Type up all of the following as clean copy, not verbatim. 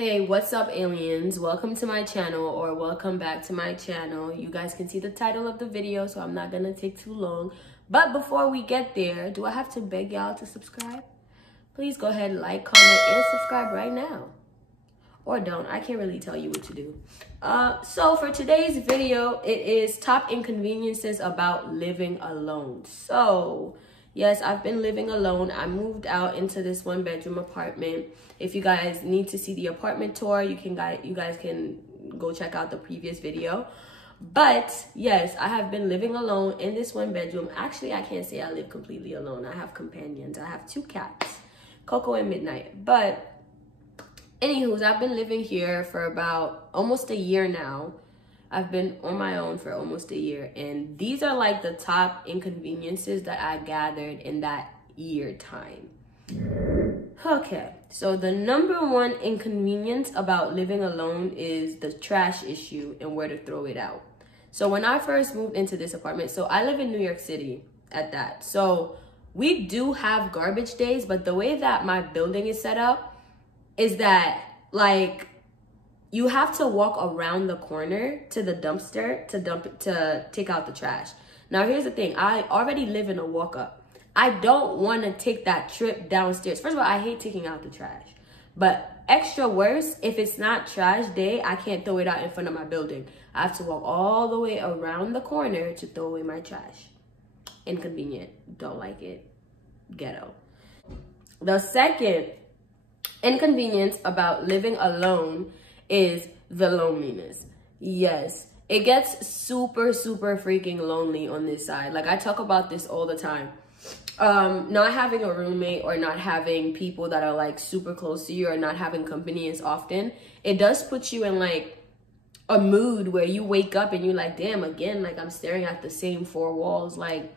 Hey, what's up, aliens? Welcome to my channel, or welcome back to my channel. You guys can see the title of the video, so I'm not gonna take too long. But before we get there, do I have to beg y'all to subscribe? Please go ahead, like, comment, and subscribe right now. Or don't. I can't really tell you what to do. So for today's video, it is top inconveniences about living alone. So yes, I've been living alone. I moved out into this one-bedroom apartment. If you guys need to see the apartment tour, you guys can go check out the previous video. But yes, I have been living alone in this one bedroom. Actually, I can't say I live completely alone. I have companions. I have two cats, Coco and Midnight. But anywho, I've been living here for about almost a year now. I've been on my own for almost a year, and these are like the top inconveniences that I gathered in that year time. Okay, so the number one inconvenience about living alone is the trash issue and where to throw it out. So when I first moved into this apartment, so I live in New York City at that. So we do have garbage days, but the way that my building is set up is that like you have to walk around the corner to the dumpster to take out the trash. Now here's the thing, I already live in a walk up. I don't want to take that trip downstairs. First of all, I hate taking out the trash. But extra worse, if it's not trash day, I can't throw it out in front of my building. I have to walk all the way around the corner to throw away my trash. Inconvenient. Don't like it. Ghetto. The second inconvenience about living alone is the loneliness. Yes, it gets super freaking lonely on this side. Like I talk about this all the time. Not having a roommate or not having people that are like super close to you or not having company as often, it does put you in like a mood where you wake up and you're like, damn, again, like I'm staring at the same four walls. Like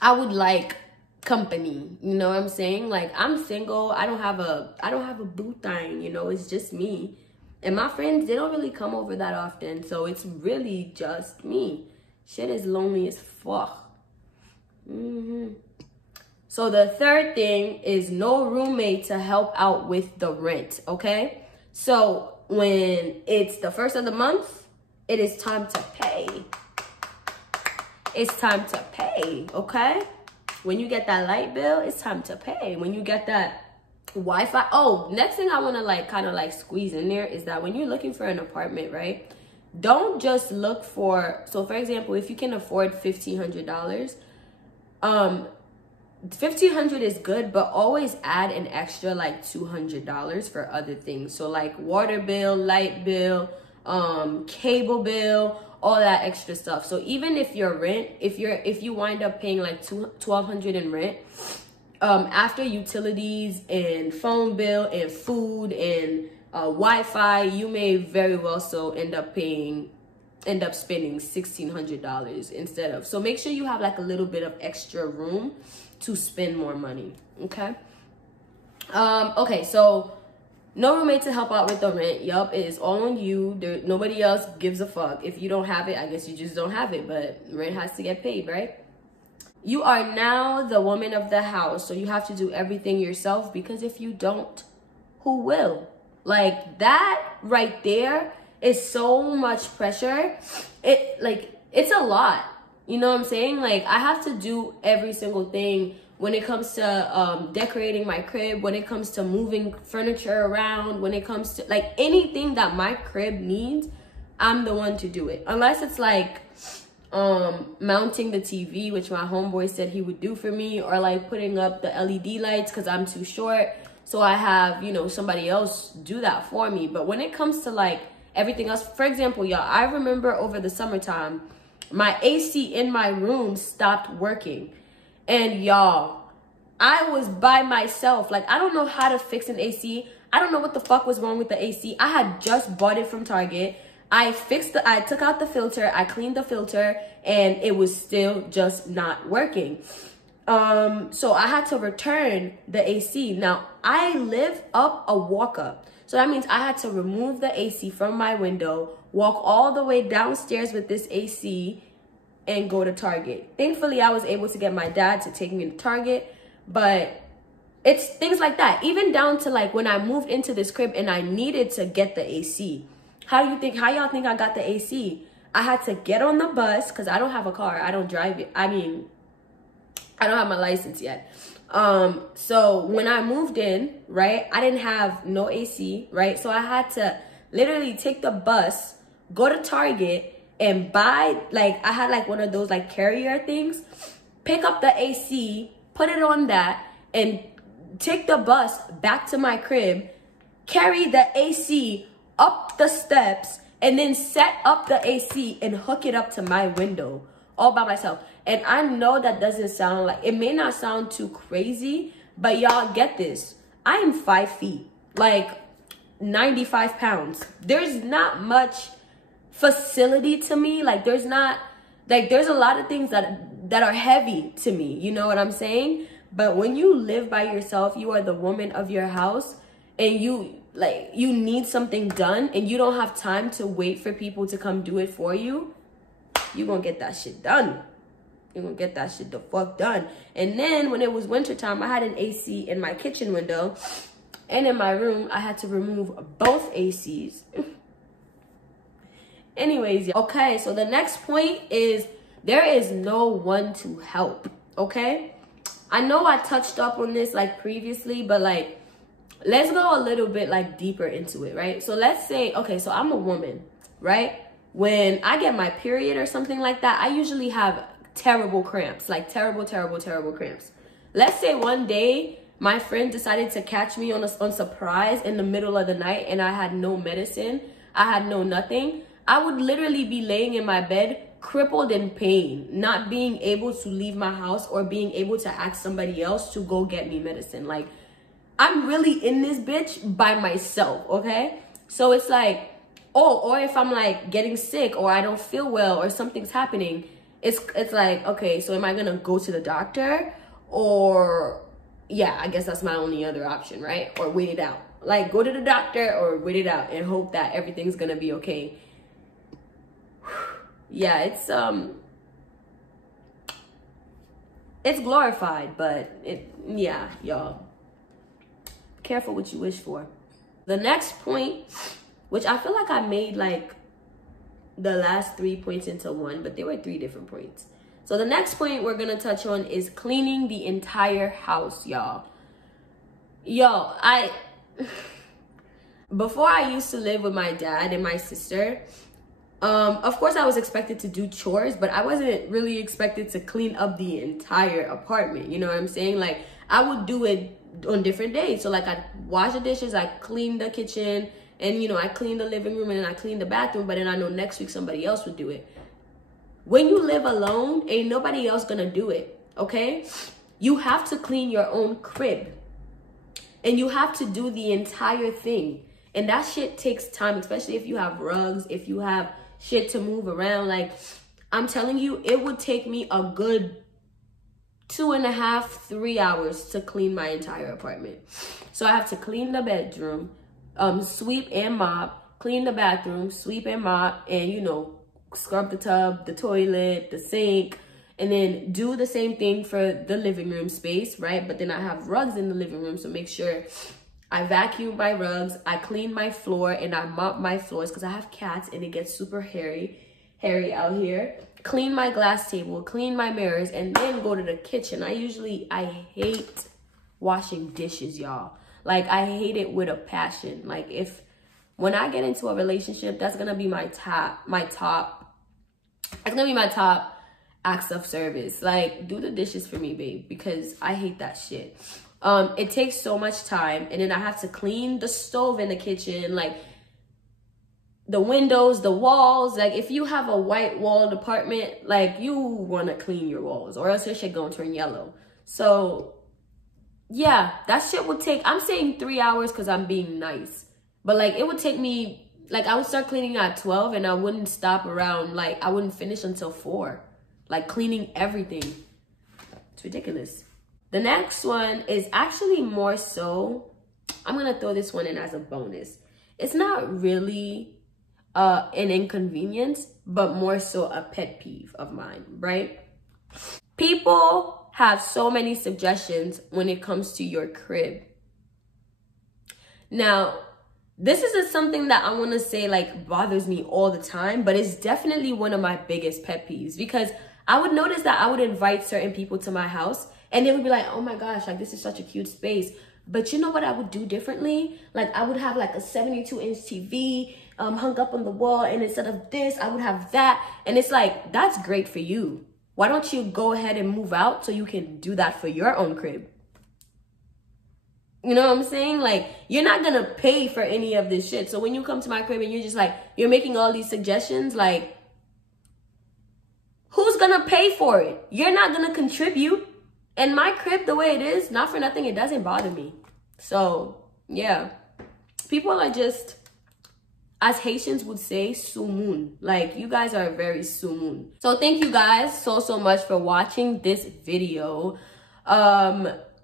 I would like company, you know what I'm saying? Like I'm single, I don't have a boo thing, you know, it's just me. And my friends, they don't really come over that often, so it's really just me. Shit is lonely as fuck. So the third thing is no roommate to help out with the rent, okay? So when it's the first of the month, it is time to pay. It's time to pay, okay? When you get that light bill, it's time to pay. When you get that Wi-Fi. Oh, next thing I want to like kind of like squeeze in there is that when you're looking for an apartment, right? Don't just look for, so for example, if you can afford $1,500, $1,500 is good, but always add an extra like $200 for other things. So like water bill, light bill, cable bill, all that extra stuff. So even if your rent, if you wind up paying like $1,200 in rent, after utilities and phone bill and food and Wi-Fi, you may very well so end up spending $1,600 instead of. So make sure you have like a little bit of extra room to spend more money, okay? Okay, so no roommate to help out with the rent. Yup, it is all on you. Nobody else gives a fuck. If you don't have it, I guess you just don't have it, but rent has to get paid, right? You are now the woman of the house, so you have to do everything yourself, because if you don't, who will? Like that right there is so much pressure. It's a lot. You know what I'm saying? Like I have to do every single thing when it comes to decorating my crib, when it comes to moving furniture around, when it comes to like anything that my crib needs, I'm the one to do it. Unless it's like mounting the TV, which my homeboy said he would do for me, or like putting up the LED lights because I'm too short. So I have, you know, somebody else do that for me. But when it comes to like everything else, for example, y'all, I remember over the summertime, my AC in my room stopped working. And y'all, I was by myself. Like, I don't know how to fix an AC. I don't know what the fuck was wrong with the AC. I had just bought it from Target. I took out the filter, I cleaned the filter, and it was still just not working. So I had to return the AC. Now, I live up a walk up. So that means I had to remove the AC from my window, walk all the way downstairs with this AC, and go to Target. Thankfully, I was able to get my dad to take me to Target, but it's things like that. Even down to like when I moved into this crib and I needed to get the AC. How y'all think I got the AC? I had to get on the bus because I don't have a car. I don't drive it. I mean, I don't have my license yet. So when I moved in, right, I didn't have no AC, right? So I had to literally take the bus, go to Target and buy, like, I had like one of those like carrier things, pick up the AC, put it on that, and take the bus back to my crib, carry the AC up the steps, and then set up the AC and hook it up to my window all by myself. And I know that doesn't sound like, it may not sound too crazy, but y'all get this. I am 5 feet, like 95 pounds. There's not much facility to me. Like there's not, like there's a lot of things that are heavy to me. You know what I'm saying? But when you live by yourself, you are the woman of your house, and you need something done and you don't have time to wait for people to come do it for you, you're gonna get that shit done. You're gonna get that shit the fuck done. And then when it was wintertime, I had an AC in my kitchen window, and in my room, I had to remove both ACs. Anyways, okay, so the next point is there is no one to help, okay? I know I touched up on this like previously, but like, let's go a little bit like deeper into it, right? So let's say, okay, so I'm a woman, right? When I get my period or something like that, I usually have terrible cramps, like terrible cramps. Let's say one day my friend decided to catch me on surprise in the middle of the night and I had no medicine, I had no nothing. I would literally be laying in my bed, crippled in pain, not being able to leave my house or being able to ask somebody else to go get me medicine. Like, I'm really in this bitch by myself, okay? So it's like, oh, or if I'm like getting sick or I don't feel well or something's happening, it's like, okay, so am I gonna go to the doctor? Or, yeah, I guess that's my only other option, right? Or wait it out. Like, go to the doctor or wait it out and hope that everything's gonna be okay. Yeah, it's glorified, but yeah, y'all, careful what you wish for. The next point, which I feel like I made like the last 3 points into one, but they were 3 different points. So the next point we're gonna touch on is cleaning the entire house, y'all. Before I used to live with my dad and my sister, of course I was expected to do chores, but I wasn't really expected to clean up the entire apartment. You know what I'm saying? Like, I would do it on different days. So like, I wash the dishes, I clean the kitchen, and you know, I clean the living room, and then I clean the bathroom, but then I know next week somebody else would do it. When you live alone, ain't nobody else gonna do it, okay? You have to clean your own crib, and you have to do the entire thing. And that shit takes time, especially if you have rugs, if you have shit to move around. Like, I'm telling you, it would take me a good 2.5, 3 hours to clean my entire apartment. So I have to clean the bedroom, sweep and mop, clean the bathroom, sweep and mop, and, you know, scrub the tub, the toilet, the sink, and then do the same thing for the living room space, right? But then I have rugs in the living room, so make sure I vacuum my rugs, I clean my floor, and I mop my floors because I have cats and it gets super hairy out here. Clean my glass table, clean my mirrors, and then go to the kitchen. I hate washing dishes, y'all. Like, I hate it with a passion. Like, when I get into a relationship, that's gonna be my top acts of service. Like, do the dishes for me, babe, because I hate that shit. It takes so much time, and then I have to clean the stove in the kitchen, like the windows, the walls. Like, if you have a white walled apartment, like, you want to clean your walls, or else your shit gonna turn yellow. So yeah, that shit would take, I'm saying 3 hours because I'm being nice, but like, it would take me, like, I would start cleaning at 12 and I wouldn't stop around, like, I wouldn't finish until 4, like, cleaning everything. It's ridiculous. The next one is actually more so, I'm gonna throw this one in as a bonus. It's not really an inconvenience, but more so a pet peeve of mine, right? People have so many suggestions when it comes to your crib. Now, this isn't something that I want to say like bothers me all the time, but it's definitely one of my biggest pet peeves, because I would notice that I would invite certain people to my house and they would be like, oh my gosh, like this is such a cute space. But you know what I would do differently? Like I would have like a 72-inch TV hung up on the wall, and instead of this, I would have that. And it's like, that's great for you. Why don't you go ahead and move out so you can do that for your own crib? You know what I'm saying? Like, you're not gonna pay for any of this shit. So when you come to my crib and you're just like, you're making all these suggestions, like, who's gonna pay for it? You're not gonna contribute. And my crib, the way it is, not for nothing, it doesn't bother me. So, yeah. People are just, as Haitians would say, sumun. Like, you guys are very sumun. So thank you guys so much for watching this video.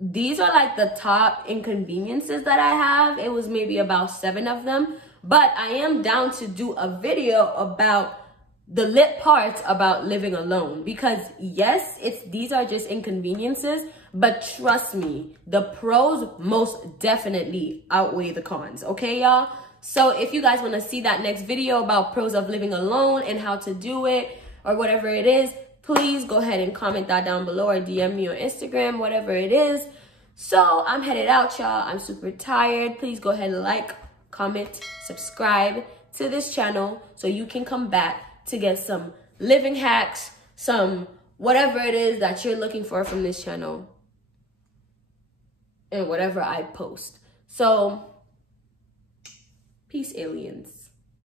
These are like the top inconveniences that I have. It was maybe about 7 of them. But I am down to do a video about the lit parts about living alone. Because yes, these are just inconveniences. But trust me, the pros most definitely outweigh the cons. Okay, y'all? So if you guys want to see that next video about pros of living alone and how to do it or whatever it is, please go ahead and comment that down below or DM me on Instagram, whatever it is. So I'm headed out, y'all. I'm super tired. Please go ahead and like, comment, subscribe to this channel so you can come back to get some living hacks, some whatever it is that you're looking for from this channel and whatever I post. So, peace, aliens.